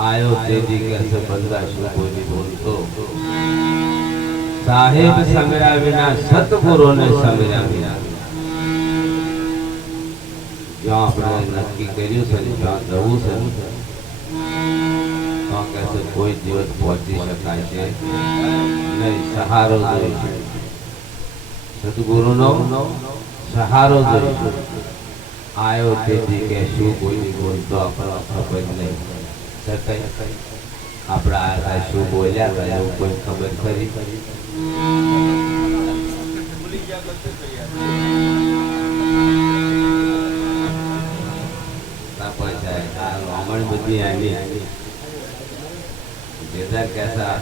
आयो तेजी कैसे बंदा शू कोई नहीं बोलतो साहेब संग्रह विना सतगुरु ने संग्रह विना जो आपने नक्की કર્યું છે જ્યાં જવું છે તો कैसे કોઈ દિવસ પહોંચી શકાય છે નહીં સહારો જોઈએ સતગુરુનો સહારો જોઈએ આયો તેજી કે શું કોઈ નહીં બોલતો આપણો ખબર નહીં આપણા આ શું બોલ્યા હતા એવું કોઈ ખબર ખરી બધી આવી જેદાર કહેતા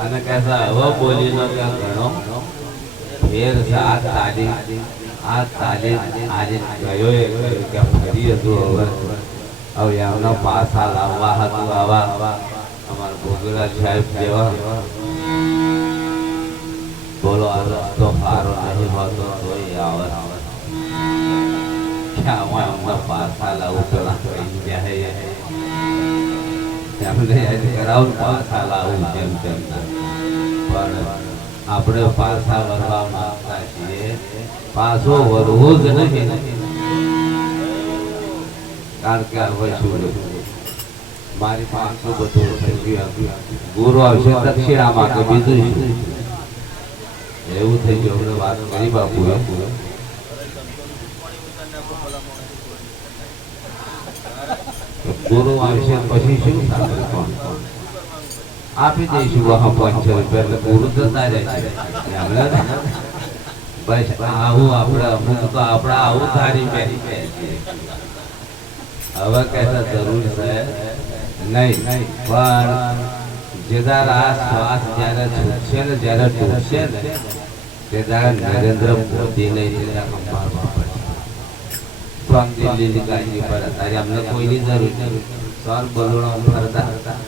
અને કહેતા હવે બોલીનો ત્યાં ઘણો ફેર છે આ તાલીમ આજે ગયો કે ફરી હતું હવે એમનો પાછા લાવવા હતું આવા અમારા ભોગરા સાહેબ જેવા બોલો આ રસ્તો સારો નહીં હોતો તોય આવે ક્યાં એમનો પાછા લાવું પેલા કહી જાય એમને યાદ કરાવું પાછા લાવું જેમ તેમ પણ આપણે પાછા વરવા માંગતા છીએ પાછો વરવું જ નહીં કારણ કે હવે શું મારી પાસે બધું થઈ ગયું ગુરુ આવશે દક્ષિણામાં કે બીજું શું એવું થઈ ગયું આપણે વાત કરી બાપુ ગુરુ આવશે પછી શું થાય આપી દઈશું વહા 500 રૂપિયા એટલે ગુરુ જતા રહે છે બસ આવું આપણે અમુક તો આપણે આવું ધારી પહેરી હવે કહેતા જરૂર છે નહીં પણ જેદાર આ શ્વાસ જ્યારે છૂટશે ને જ્યારે તૂટશે ને તે દાડે નરેન્દ્ર મોદી નહીં સંભાળવા પડશે દિલ્હી ગાંધી પર અત્યારે અમને કોઈની જરૂર નહીં સર બોલણો ફરતા હતા